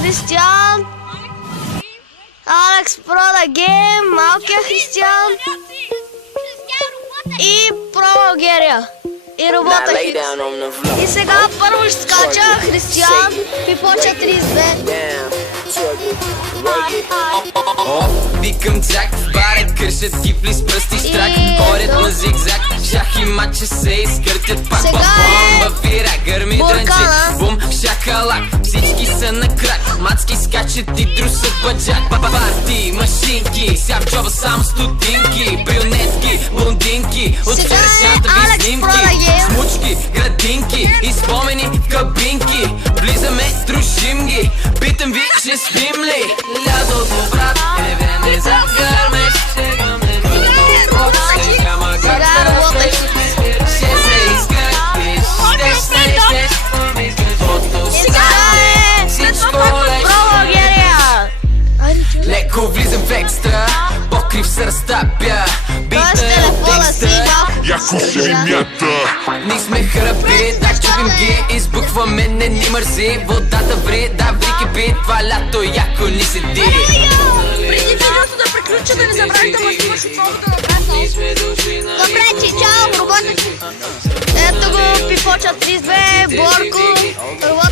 Християн, Алекс Прода Гейм, малкия Християн и Прогерия. И робота Хикс. И сега първо ще скача Християн, Пипоча 32. Викам цак в баре, кършат кифли с пръсти штрак. Ходят на зигзаг, шах и матча се изкъртят. Пак бабом в Ирак, гърми дрънче. Бум, шакалак, всички са на крак. Мацки скачат и трусат баджак. Парти, машинки, ся в джоба само стотинки. Брюнетки, блондинки, от вчерашната ви снимки. Смучки, градинки и спомени в кабинки. Влизаме, трушим ги, питам ви, ще спим ли? Лятото брат, е време за гърмеш. Сега работа Хикс. Ще се изкъртиш, ще срещнеш. Сега е Всичко лесно. Прогерия. Леко влизам в екстра, покрив се разтапя. Той с Бита е от телефона си текста. малко. Яко се ви мята. Ние сме храбри, да чупим ги, избухваме, не ни мързи. Водата ври, да ври кипи, това лято яко ни седи. Преди видеото да приключа, да не забравяйте да гласуваш новото на брат. Добре, че чао, робота Хикс. Ето го, Пипоча 32, Борко, робота